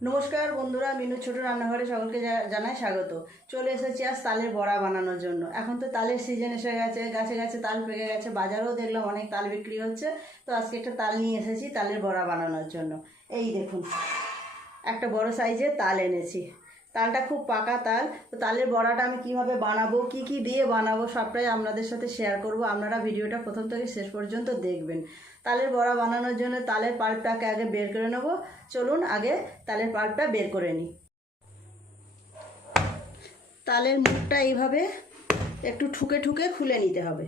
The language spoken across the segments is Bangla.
নমস্কার বন্ধুরা, মিনু ছোট রান্নাঘরে সকলকে জানাই স্বাগত। চলে এসেছি আজ তালের বড়া বানানোর জন্য। এখন তো তালের সিজন এসে গেছে, গাছে গাছে তাল পেকে গেছে, বাজারেও দেখলাম অনেক তাল বিক্রি হচ্ছে। তো আজকে একটা তাল নিয়ে এসেছি তালের বড়া বানানোর জন্য। এই দেখুন, একটা বড় সাইজের তাল এনেছি। তালটা খুব পাকা তাল। তো তালের বড়াটা আমি কিভাবে বানাবো, কি কি দিয়ে বানাবো, সবটাই আপনাদের সাথে শেয়ার করব। আপনারা ভিডিওটা প্রথম থেকে শেষ পর্যন্ত দেখবেন। তালের বড়া বানানোর জন্য তালের পাল্পটাকে আগে বের করে নেব। চলুন আগে তালের পাল্পটা বের করে নিই। তালের মুখটা এইভাবে একটু ঠুকে ঠুকে খুলে নিতে হবে।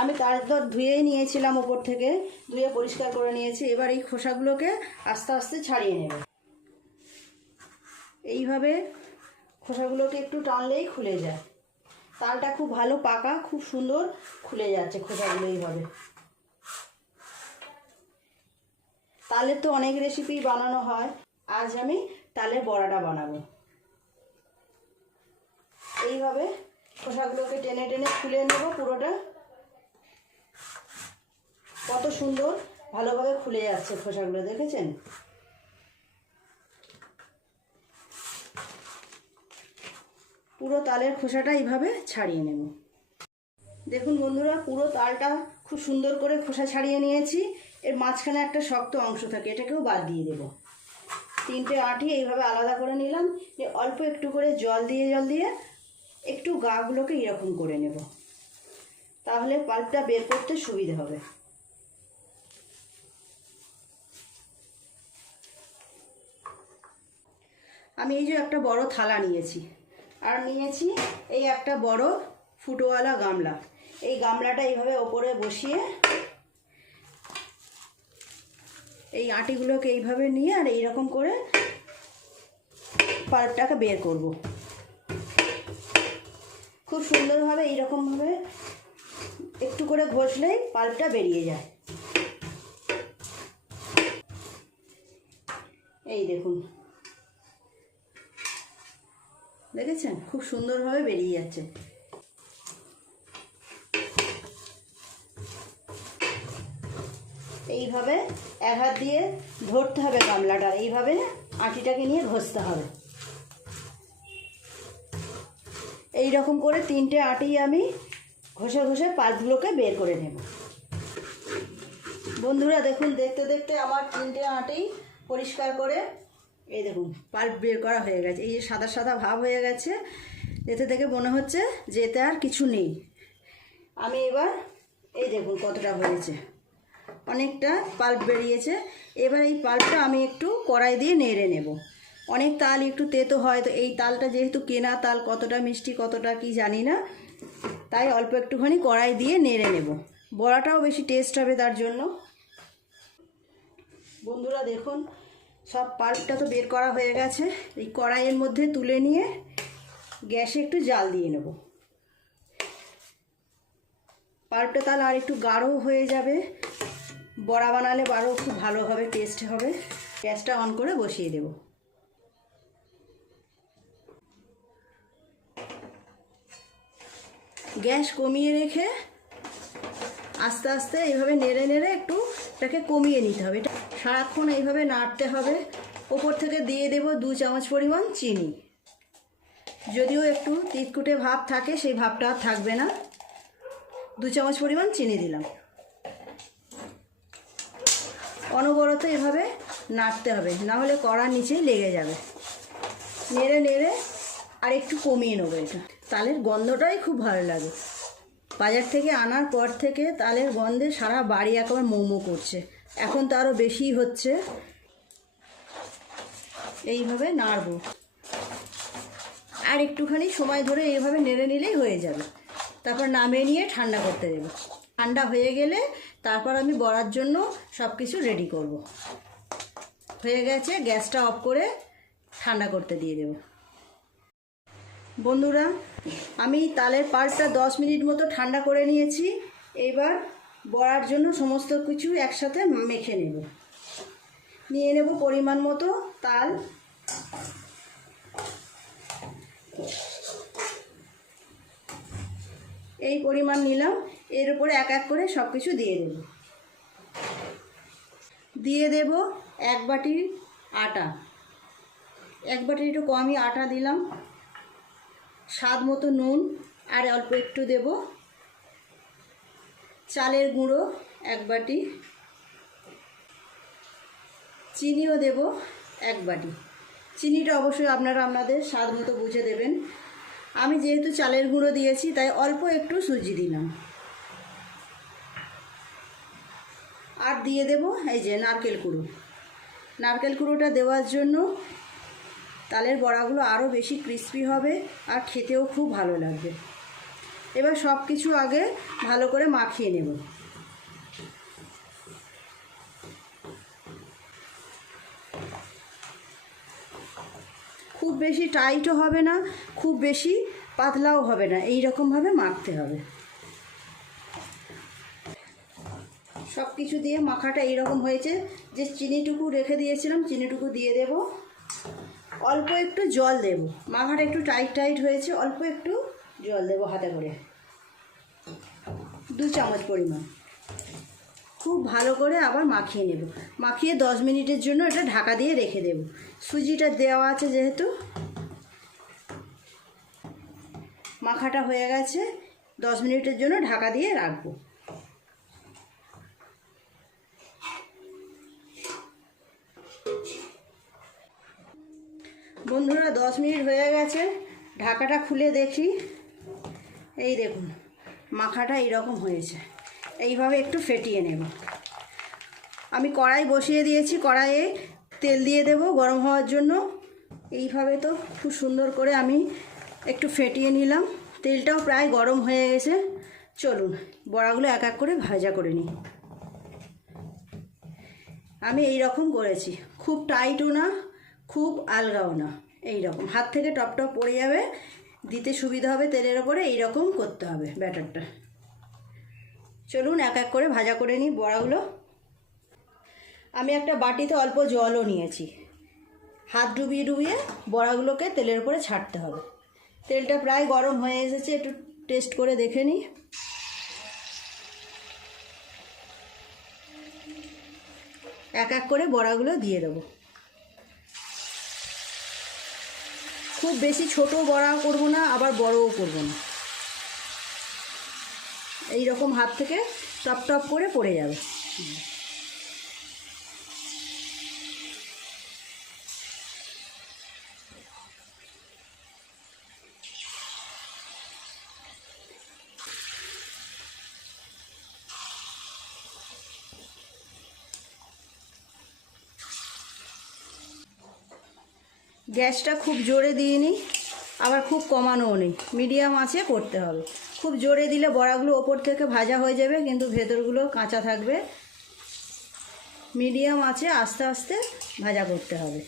আমি তাল তো ধুয়েই নিয়েছিলাম, ওপর থেকে ধুয়ে পরিষ্কার করে নিয়েছি। এবার এই খোসাগুলোকে আস্তে আস্তে ছাড়িয়ে নেব। এইভাবে খোসাগুলোকে একটু টানলেই খুলে যায়। তালটা খুব ভালো পাকা, খুব সুন্দর খুলে যাচ্ছে খোসাগুলো। এইভাবে তালের তো অনেক রেসিপি বানানো হয়, আজ আমি তালের বড়াটা বানাবো। এইভাবে খোসাগুলোকে টেনে টেনে খুলে নেব পুরোটা। কত সুন্দর ভালোভাবে খুলে যাচ্ছে খোসাগুলো, দেখেছেন? পুরো তালের খোসাটা এইভাবে ছাড়িয়ে নেব। দেখুন বন্ধুরা, পুরো তালটা খুব সুন্দর করে খোসা ছাড়িয়ে নিয়েছি। এর মাঝখানে একটা শক্ত অংশ থাকে, এটাকেও বাদ দিয়ে দেব। তিনটে আঁটি এইভাবে আলাদা করে নিলাম। অল্প একটু করে জল দিয়ে একটু গাগুলোকে এরকম করে নেব, তাহলে পাল্পটা বের করতে সুবিধা হবে। আমি এই যে একটা বড় থালা নিয়েছি, আর নিয়েছি এই একটা বড় ফুটোওয়ালা গামলা। এই গামলাটা এইভাবে ওপরে বসিয়ে এই আটিগুলোকে এইভাবে নিয়ে আর এইরকম করে পাল্পটাকে বের করব। খুব সুন্দরভাবে এইরকমভাবে একটু করে ঘষলেই পাল্পটা বেরিয়ে যায়। এই দেখুন, দেখেছেন? খুব সুন্দরভাবে বেরিয়ে যাচ্ছে। এইভাবে এক হাত দিয়ে ধরতে হবে গামলাটা, এইভাবে আটিটাকে নিয়ে ঘষতে হবে। এই রকম করে তিনটে আটি আমি ঘষে ঘষে পাল্পগুলোকে বের করে নেব। বন্ধুরা দেখুন, দেখতে দেখতে আমার তিনটে আটি পরিষ্কার করে এই দেখুন পাল্প বের করা হয়ে গেছে। এই যে সাদা সাদা ভাব হয়ে গেছে, এতে থেকে মনে হচ্ছে যে এতে আর কিছু নেই। আমি এবার এই দেখুন কতটা হয়েছে, অনেকটা পাল্প বেরিয়েছে। এবার এই পাল্পটা আমি একটু কড়াই দিয়ে নেড়ে নেব। অনেক তাল একটু তেতো হয়, তো এই তালটা যেহেতু কেনা তাল, কতটা মিষ্টি কতটা কি জানি না, তাই অল্প একটুখানি কড়াই দিয়ে নেড়ে নেব। বড়াটাও বেশি টেস্ট হবে তার জন্য। বন্ধুরা দেখুন, সব পাল্পটা তো বের করা হয়ে গেছে। এই কড়াইয়ের মধ্যে তুলে নিয়ে গ্যাসে একটু জাল দিয়ে নেব। পাল্পটা তাহলে আর একটু গাঢ় হয়ে যাবে, বড়া বানালে আরও খুব ভালো হবে, টেস্ট হবে। গ্যাসটা অন করে বসিয়ে দেব। গ্যাস কমিয়ে রেখে আস্তে আস্তে এইভাবে নেড়ে নেড়ে একটু এটাকে কমিয়ে নিতে হবে। এটা সারাক্ষণ এইভাবে নাড়তে হবে। ওপর থেকে দিয়ে দেব 2 চামচ পরিমাণ চিনি। যদিও একটু তিতকুটে ভাব থাকে, সেই ভাবটা আর থাকবে না। 2 চামচ পরিমাণ চিনি দিলাম। অনবরত এভাবে নাড়তে হবে, না হলে কড়ার নিচেই লেগে যাবে। নেড়ে নেড়ে আর একটু কমিয়ে নেবো। এটা তালের গন্ধটাই খুব ভালো লাগে। বাজার থেকে আনার পর থেকে তালের গন্ধে সারা বাড়ি একেবারে মোমো করছে। এখন তো আরও বেশিই হচ্ছে। এইভাবে নাড়বো, আর একটুখানি সময় ধরে এইভাবে নেড়ে নিলেই হয়ে যাবে। তারপর নামিয়ে নিয়ে ঠান্ডা করতে দেবো। ঠান্ডা হয়ে গেলে তারপর আমি বড়ার জন্য সব কিছু রেডি করব। হয়ে গেছে, গ্যাসটা অফ করে ঠান্ডা করতে দিয়ে দেব। বন্ধুরা, আমি তালের পাল্পটা 10 মিনিট মতো ঠান্ডা করে নিয়েছি। এবার বড়ার জন্য সমস্ত কিছু একসাথে মেখে নেব। নিয়ে নেব পরিমাণ মতো তাল। এই পরিমাণ নিলাম। এর উপরে এক এক করে সব কিছু দিয়ে দেব। 1 বাটি আটা, 1 বাটির একটু কমই আটা দিলাম, স্বাদ মতো নুন, আর অল্প একটু দেব চালের গুঁড়ো 1 বাটি, চিনিও দেব 1 বাটি। চিনিটা অবশ্যই আপনারা আপনাদের স্বাদ মতো বুঝে দেবেন। আমি যেহেতু চালের গুঁড়ো দিয়েছি তাই অল্প একটু সুজি দিলাম। আর দিয়ে দেব এই যে নারকেল কুড়ো। নারকেল কুড়োটা দেওয়ার জন্য তালের বড়াগুলো আরও বেশি ক্রিস্পি হবে আর খেতেও খুব ভালো লাগবে। এবার সব কিছু আগে ভালো করে মাখিয়ে নেব। খুব বেশি টাইটও হবে না, খুব বেশি পাতলাও হবে না, এই রকমভাবে মাখতে হবে। সব কিছু দিয়ে মাখাটা এইরকম হয়েছে। যে চিনিটুকু রেখে দিয়েছিলাম চিনিটুকু দিয়ে দেব, অল্প একটু জল দেব। মাখাটা একটু টাইট টাইট হয়েছে, অল্প একটু জল দেব হাতে করে, 2 চামচ পরিমাণ। খুব ভালো করে আবার মাখিয়ে নেব। মাখিয়ে 10 মিনিটের জন্য এটা ঢাকা দিয়ে রেখে দেব। সুজিটা দেওয়া আছে যেহেতু, মাখাটা হয়ে গেছে, 10 মিনিটের জন্য ঢাকা দিয়ে রাখবো। বন্ধুরা 10 মিনিট হয়ে গেছে, ঢাকাটা খুলে দেখি। এই দেখুন মাখাটা এইরকম হয়েছে। এইভাবে একটু ফেটিয়ে নেব। আমি কড়াই বসিয়ে দিয়েছি, কড়াইয়ে তেল দিয়ে দেব গরম হওয়ার জন্য। এইভাবে তো খুব সুন্দর করে আমি একটু ফেটিয়ে নিলাম। তেলটাও প্রায় গরম হয়ে গেছে। চলুন বড়াগুলো এক এক করে ভাজা করে নিই। আমি এই রকম করেছি, খুব টাইটও না খুব আলগাও না, এই রকম হাত থেকে টপ টপ পড়ে যাবে, দিতে সুবিধা হবে তেলের ওপরে। এই রকম করতে হবে ব্যাটারটা। চলুন এক এক করে ভাজা করে নিই বড়াগুলো। আমি একটা বাটিতে অল্প জলও নিয়েছি, হাত ডুবিয়ে ডুবিয়ে বড়াগুলোকে তেলের উপরে ছাড়তে হবে। তেলটা প্রায় গরম হয়ে এসেছে, একটু টেস্ট করে দেখে নিই। এক এক করে বড়াগুলো দিয়ে দেবো। খুব বেশি ছোট বড়া করব না, আবার বড়ও করব না। এই রকম হাত থেকে টপ টপ করে পড়ে যাবে। গ্যাসটা খুব জোরে দিইনি, আবার খুব কমানোও নেই, মিডিয়াম আঁচে করতে হবে। খুব জোরে দিলে বড়াগুলো ওপর থেকে ভাজা হয়ে যাবে কিন্তু ভেতরগুলো কাঁচা থাকবে। মিডিয়াম আঁচে আস্তে আস্তে ভাজা করতে হবে।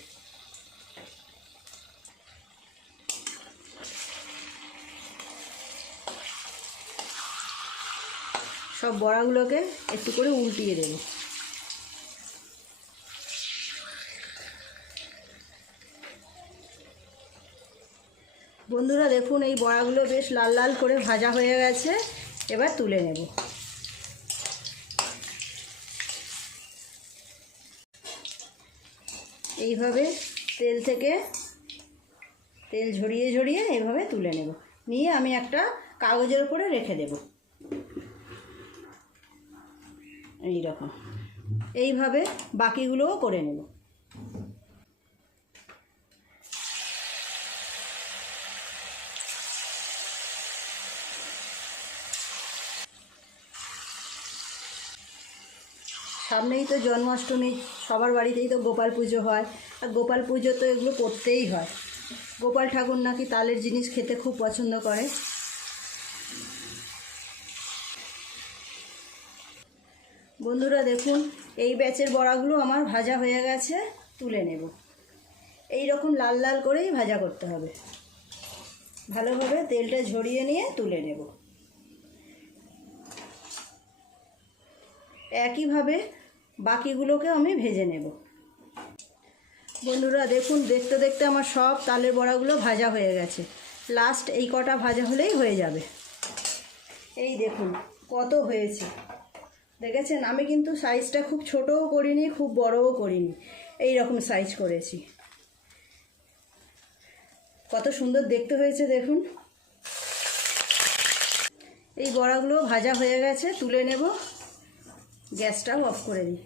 সব বড়াগুলোকে একটু করে উল্টিয়ে দেব। বন্ধুরা দেখুন এই বড়াগুলো বেশ লাল লাল করে ভাজা হয়ে গেছে। এবার তুলে নেব। এইভাবে তেল থেকে তেল ঝরিয়ে ঝরিয়ে এইভাবে তুলে নেব। নিয়ে আমি একটা কাগজের উপরে রেখে দেব। এই রকম এইভাবে বাকিগুলোও করে নেব। সামনেই তো জন্মাষ্টমী, সবার বাড়িতেই তো গোপাল পুজো হয়, আর গোপাল পুজো তো এগুলো করতেই হয়। গোপাল ঠাকুর নাকি তালের জিনিস খেতে খুব পছন্দ করে। বন্ধুরা দেখুন এই ব্যাচের বড়াগুলো আমার ভাজা হয়ে গেছে, তুলে নেব। এই রকম লাল লাল করেই ভাজা করতে হবে। ভালোভাবে তেলটা ঝরিয়ে নিয়ে তুলে নেব। একইভাবে বাকিগুলোকে আমি ভেজে নেব। বন্ধুরা দেখুন দেখতে দেখতে আমার সব তালের বড়াগুলো ভাজা হয়ে গেছে। লাস্ট এই কটা ভাজা হলেই হয়ে যাবে। এই দেখুন কত হয়েছে, দেখেছেন? আমি কিন্তু সাইজটা খুব ছোটও করিনি খুব বড়ও করিনি, এই রকম সাইজ করেছি। কত সুন্দর দেখতে হয়েছে দেখুন। এই বড়াগুলো ভাজা হয়ে গেছে, তুলে নেব। গ্যাসটাও অফ করে দিই।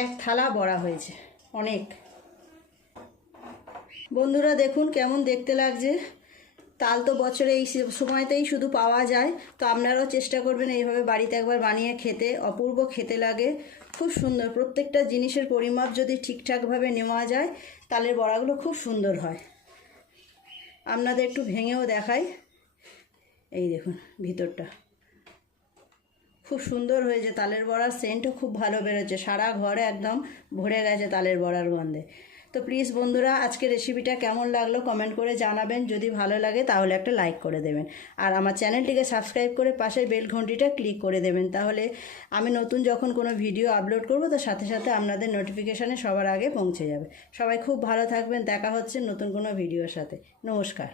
এক থালা বড়া হয়েছে, অনেক। বন্ধুরা দেখুন কেমন দেখতে লাগছে। তাল তো বছরে এই সময়তেই শুধু পাওয়া যায়, তো আপনারাও চেষ্টা করবেন এইভাবে বাড়িতে একবার বানিয়ে খেতে। অপূর্ব খেতে লাগে, খুব সুন্দর। প্রত্যেকটা জিনিসের পরিমাপ যদি ঠিকঠাকভাবে নেওয়া যায়, তালের বড়াগুলো খুব সুন্দর হয়। আপনাদের একটু ভেঙেও দেখাই, এই দেখুন ভিতরটা খুব সুন্দর হয়েছে। তালের বড়ার সেন্টও খুব ভালো বেরোচ্ছে, সারা ঘরে একদম ভরে গেছে তালের বড়ার গন্ধে। তো প্লিজ বন্ধুরা, আজকে রেসিপিটা কেমন লাগলো কমেন্ট করে জানাবেন। যদি ভালো লাগে তাহলে একটা লাইক করে দেবেন, আর আমার চ্যানেলটিকে সাবস্ক্রাইব করে পাশে বেল ঘন্টিটা ক্লিক করে দেবেন। তাহলে আমি নতুন যখন কোনো ভিডিও আপলোড করব, তার সাথে সাথে আপনাদের নোটিফিকেশানে সবার আগে পৌঁছে যাবে। সবাই খুব ভালো থাকবেন, দেখা হচ্ছে নতুন কোনো ভিডিওর সাথে। নমস্কার।